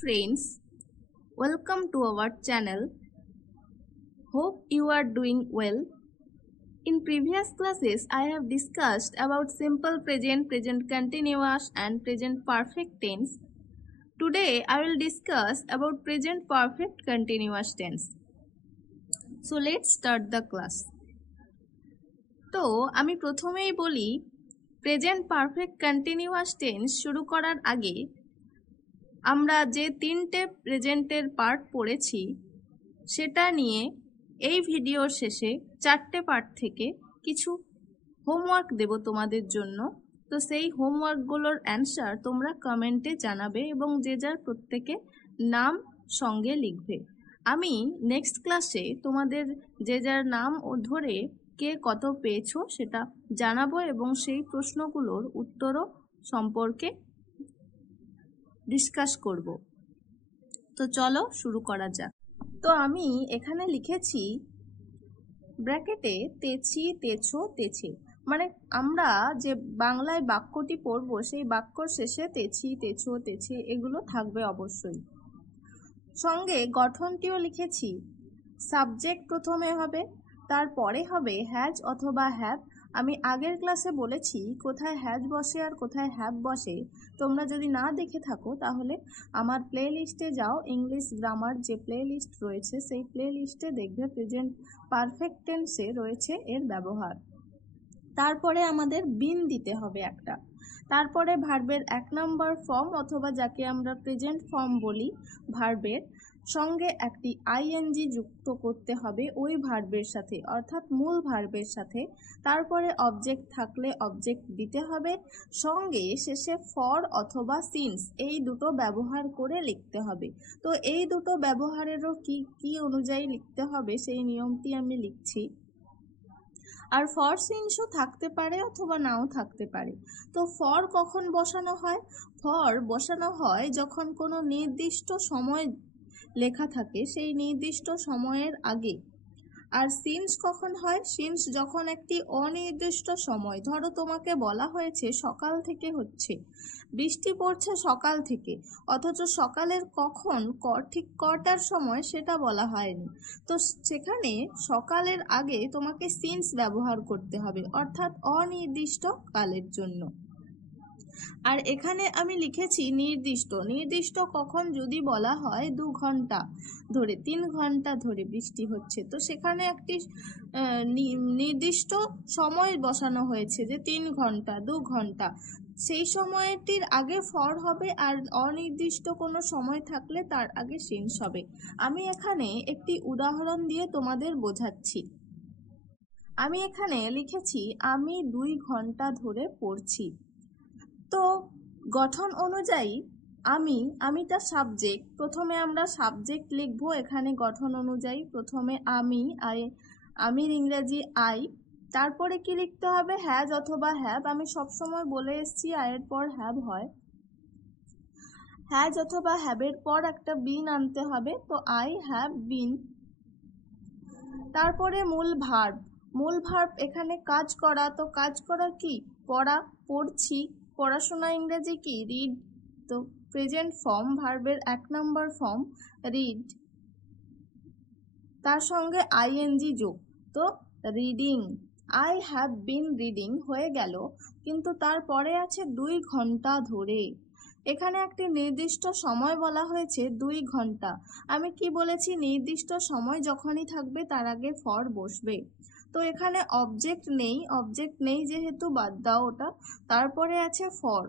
friends, welcome to our channel. Hope you are doing well. In previous classes, I have discussed about simple present, present continuous and present perfect tense. Today, I will discuss about present perfect continuous tense. So let's start the class. তো আমি প্রথমেই বলি present perfect continuous tense শুরু করার আগে আমরা যে তিনটে প্রেজেন্টের পার্ট পড়েছি সেটা নিয়ে এই ভিডিওর শেষে চারটে পার্ট থেকে কিছু হোমওয়ার্ক দেব তোমাদের জন্য। তো সেই হোমওয়ার্কগুলোর অ্যান্সার তোমরা কমেন্টে জানাবে এবং যে যার প্রত্যেকে নাম সঙ্গে লিখবে। আমি নেক্সট ক্লাসে তোমাদের যে যার নাম ও ধরে কে কত পেয়েছো সেটা জানাবো এবং সেই প্রশ্নগুলোর উত্তরও সম্পর্কে ডিসকাস করব। তো চলো শুরু করা যাক। তো আমি এখানে লিখেছি ব্র্যাকেটে তেছি, তেছো, তেছে, মানে আমরা যে বাংলায় বাক্যটি পড়বো সেই বাক্যর শেষে তেছি, তেছো, তেছে এগুলো থাকবে অবশ্যই। সঙ্গে গঠনটিও লিখেছি। সাবজেক্ট প্রথমে হবে, তারপরে হবে হ্যাজ অথবা হ্যাভ। আমি আগের ক্লাসে বলেছি কোথায় হ্যাজ বসে আর কোথায় হ্যাভ বসে। তোমরা যদি না দেখে থাকো তাহলে আমার প্লে লিস্টে যাও, ইংলিশ গ্রামার যে প্লে লিস্ট রয়েছে সেই প্লে লিস্টে দেখবে প্রেজেন্ট পারফেক্ট টেন্সে রয়েছে এর ব্যবহার। তারপরে আমাদের বিন দিতে হবে একটা, তারপরে ভার্বের 1 নম্বর ফর্ম অথবা যাকে আমরা প্রেজেন্ট ফর্ম বলি ভার্বের সঙ্গে একটি আইএনজি যুক্ত করতে হবে ওই ভার্বের সাথে, অর্থাৎ মূল ভার্বের সাথে। তারপরে অবজেক্ট থাকলে অবজেক্ট দিতে হবে, সঙ্গে শেষে ফর অথবা সিন্স এই দুটো ব্যবহার করে লিখতে হবে। তো এই দুটো ব্যবহারেরও কি অনুযায়ী লিখতে হবে সেই নিয়মটি আমি লিখছি। আর ফর সিন্সও থাকতে পারে অথবা নাও থাকতে পারে। তো ফর কখন বসানো হয়? ফর বসানো হয় যখন কোনো নির্দিষ্ট সময় লেখা থাকে সেই নির্দিষ্ট সময়ের আগে। আর সিন্স কখন হয়? সিন্স যখন একটি অনির্দিষ্ট সময়, ধরো তোমাকে বলা হয়েছে সকাল থেকে হচ্ছে, বৃষ্টি পড়ছে সকাল থেকে, অথচ সকালের কখন ঠিক কটার সময় সেটা বলা হয়নি। তো সেখানে সকালের আগে তোমাকে সিন্স ব্যবহার করতে হবে, অর্থাৎ অনির্দিষ্ট কালের জন্য। আর এখানে আমি লিখেছি নির্দিষ্ট। নির্দিষ্ট কখন? যদি বলা হয় 2 ঘন্টা ধরে 3 ঘন্টা ধরে বৃষ্টি হচ্ছে, তো সেখানে একটি নির্দিষ্ট সময় বসানো হয়েছে যে 3 ঘন্টা 2 ঘন্টা, সেই সময়টির আগে ফর হবে, আর অনির্দিষ্ট কোনো সময় থাকলে তার আগে সিন্স হবে। আমি এখানে একটি উদাহরণ দিয়ে তোমাদের বোঝাচ্ছি। আমি এখানে লিখেছি আমি 2 ঘন্টা ধরে পড়ছি। তো গঠন অনুযায়ী আমিটা সাবজেক্ট, প্রথমে আমরা সাবজেক্ট লিখবো। এখানে গঠন অনুযায়ী প্রথমে আমির ইংরেজি আই, তারপরে কি লিখতে হবে? হ্যাজ অথবা হ্যাভ। আমি সবসময় বলে এসছি আয়ের পর হ্যাভ হয়, হ্যাজ অথবা হ্যাভের পর একটা বিন আনতে হবে। তো আই হ্যাভ বিন। তারপরে মূল ভার্ব এখানে কাজ করা। তো কাজ করা কি? পড়া, পড়ছি। পড়াশোনা ইংরেজি কি? রিড। তো প্রেজেন্ট ফর্ম ভার্বের 1 নম্বর ফর্ম রিড, তার সঙ্গে আইএনজি যোগ, তো reading. I have been reading হয়ে গেল, কিন্তু তারপরে আছে 2 ঘন্টা ধরে। এখানে একটি নির্দিষ্ট সময় বলা হয়েছে 2 ঘন্টা। আমি কি বলেছি? নির্দিষ্ট সময় যখনই থাকবে তার আগে ফর বসবে। তো এখানে অবজেক্ট নেই যেহেতু বাদ দাও ওটা। তারপরে আছে ফর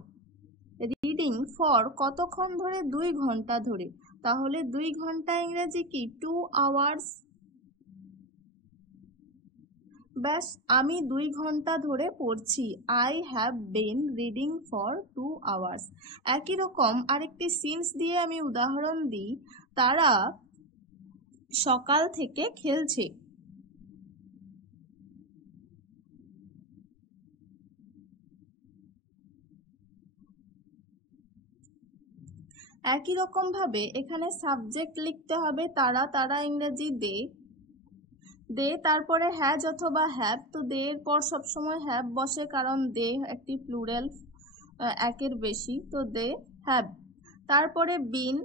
রিডিং, ফর কতক্ষণ ধরে? 2 ঘন্টা ধরে। তাহলে 2 ঘন্টা ইংরেজি কি? 2 আওয়ার্স। ব্যাস, আমি 2 ঘন্টা ধরে পড়ছি। I have been reading for 2 hours. একই রকম আরেকটি সিন্স দিয়ে আমি উদাহরণ দিই। তারা সকাল থেকে খেলছে। একই রকম ভাবে এখানে সাবজেক্ট লিখতে হবে তারা ইংরেজি দে, তারপরে হ্যাজ অথবা হ্যাভ। তো দে এর পর সবসময় হ্যাভ বসে, কারণ দে একটি প্লুরাল, একের বেশি। তো দে হ্যাভ। তারপরে বিন,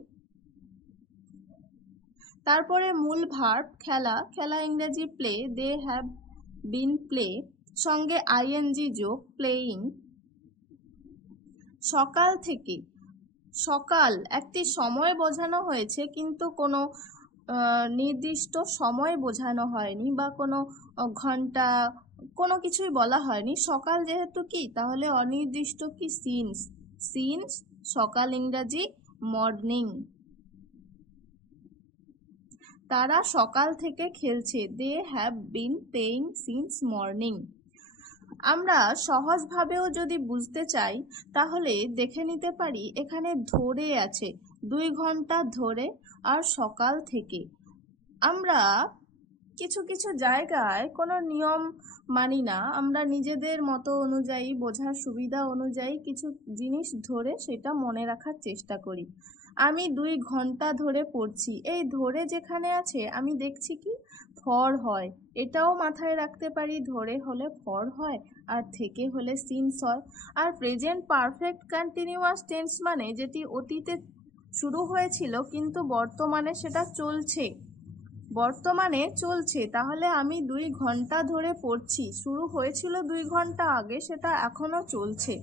তারপরে মূল ভার্ব খেলা, খেলা ইংরেজি play, they have been play, সঙ্গে আইএনজি যোগ প্লেইং। সকাল থেকে, সকাল একটি সময় বোঝানো হয়েছে কিন্তু কোনো নির্দিষ্ট সময় বোঝানো হয়নি বা কোনো ঘন্টা কোনো কিছুই বলা হয়নি। সকাল যেহেতু কি, তাহলে অনির্দিষ্ট কি সিন্স, সিন্স সকাল ইংরাজি মর্নিং। তারা সকাল থেকে খেলছে, they have been playing since morning. আমরা সহজভাবেও যদি বুঝতে চাই তাহলে দেখে নিতে পারি, এখানে ধরে আছে 2 ঘন্টা ধরে আর সকাল থেকে। আমরা কিছু কিছু জায়গায় কোনো নিয়ম মানি না, আমরা নিজেদের মতো অনুযায়ী বোঝার সুবিধা অনুযায়ী কিছু জিনিস ধরে সেটা মনে রাখার চেষ্টা করি। আমি 2 ঘন্টা ধরে পড়ছি, এই ধরে যেখানে আছে আমি দেখছি কি ফর হয়, এটাও মাথায় রাখতে পারি, ধরে হলে ফর হয় আর থেকে হলে সিন্স হয়। আর প্রেজেন্ট পারফেক্ট কন্টিনিউয়াস টেন্স মানে যেটি অতীতে শুরু হয়েছিল কিন্তু বর্তমানে সেটা চলছে, বর্তমানে চলছে। তাহলে আমি 2 ঘন্টা ধরে পড়ছি, শুরু হয়েছিল 2 ঘন্টা আগে, সেটা এখনো চলছে।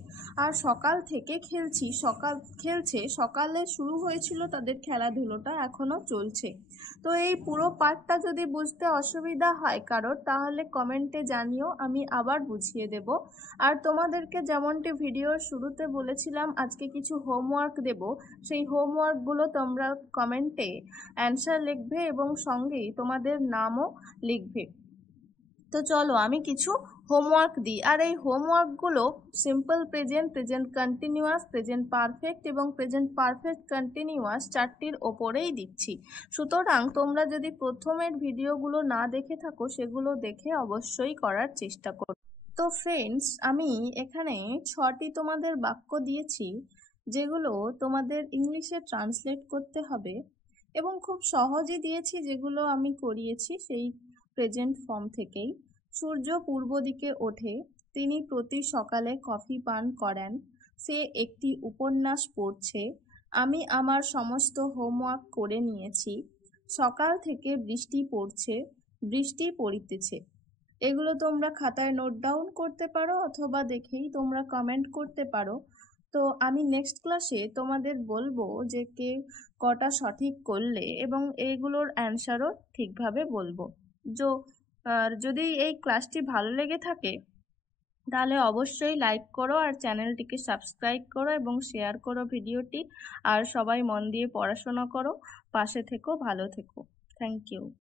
আর সকাল থেকে খেলছি, সকাল খেলছে, সকালে শুরু হয়েছিল তাদের খেলাধুলোটা, এখনো চলছে। তো এই পুরো পার্টটা যদি বুঝতে অসুবিধা হয় কারোর, তাহলে কমেন্টে জানিও, আমি আবার বুঝিয়ে দেব। আর তোমাদেরকে যেমনটি ভিডিওর শুরুতে বলেছিলাম আজকে কিছু হোমওয়ার্ক দেব, সেই হোমওয়ার্কগুলো তোমরা কমেন্টে অ্যান্সার লিখবে এবং সঙ্গেই তোমাদের নামও লিখবে। তো চলো আমি কিছু হোমওয়ার্ক দিই। আর এই হোমওয়ার্কগুলো simple present, present continuous, present perfect এবং প্রেজেন্ট পারফেক্ট কন্টিনিউয়াস চারটির ওপরেই দিচ্ছি। সুতরাং তোমরা যদি প্রথমের ভিডিওগুলো না দেখে থাকো সেগুলো দেখে অবশ্যই করার চেষ্টা করো। তো ফ্রেন্ডস, আমি এখানে 6টি তোমাদের বাক্য দিয়েছি যেগুলো তোমাদের ইংলিশে ট্রান্সলেট করতে হবে এবং খুব সহজে দিয়েছি, যেগুলো আমি করিয়েছি সেই প্রেজেন্ট ফর্ম থেকেই। সূর্য পূর্ব দিকে ওঠে, তিনি প্রতি সকালে কফি পান করেন, সে একটি উপন্যাস পড়ছে, আমি আমার সমস্ত হোমওয়ার্ক করে নিয়েছি, সকাল থেকে বৃষ্টি পড়ছে, বৃষ্টি পড়িতেছে। এগুলো তোমরা খাতায় নোট ডাউন করতে পারো অথবা দেখেই তোমরা কমেন্ট করতে পারো। তো আমি নেক্সট ক্লাসে তোমাদের বলবো যে কে কটা সঠিক করলে এবং এইগুলোর অ্যান্সারও ঠিকভাবে বলবো। যদি এই ক্লাসটি ভালো লেগে থাকে তাহলে অবশ্যই লাইক করো আর চ্যানেলটিকে সাবস্ক্রাইব করো এবং শেয়ার করো ভিডিওটি। আর সবাই মন দিয়ে পড়াশোনা করো, পাশে থেকো, ভালো থেকো। Thank you.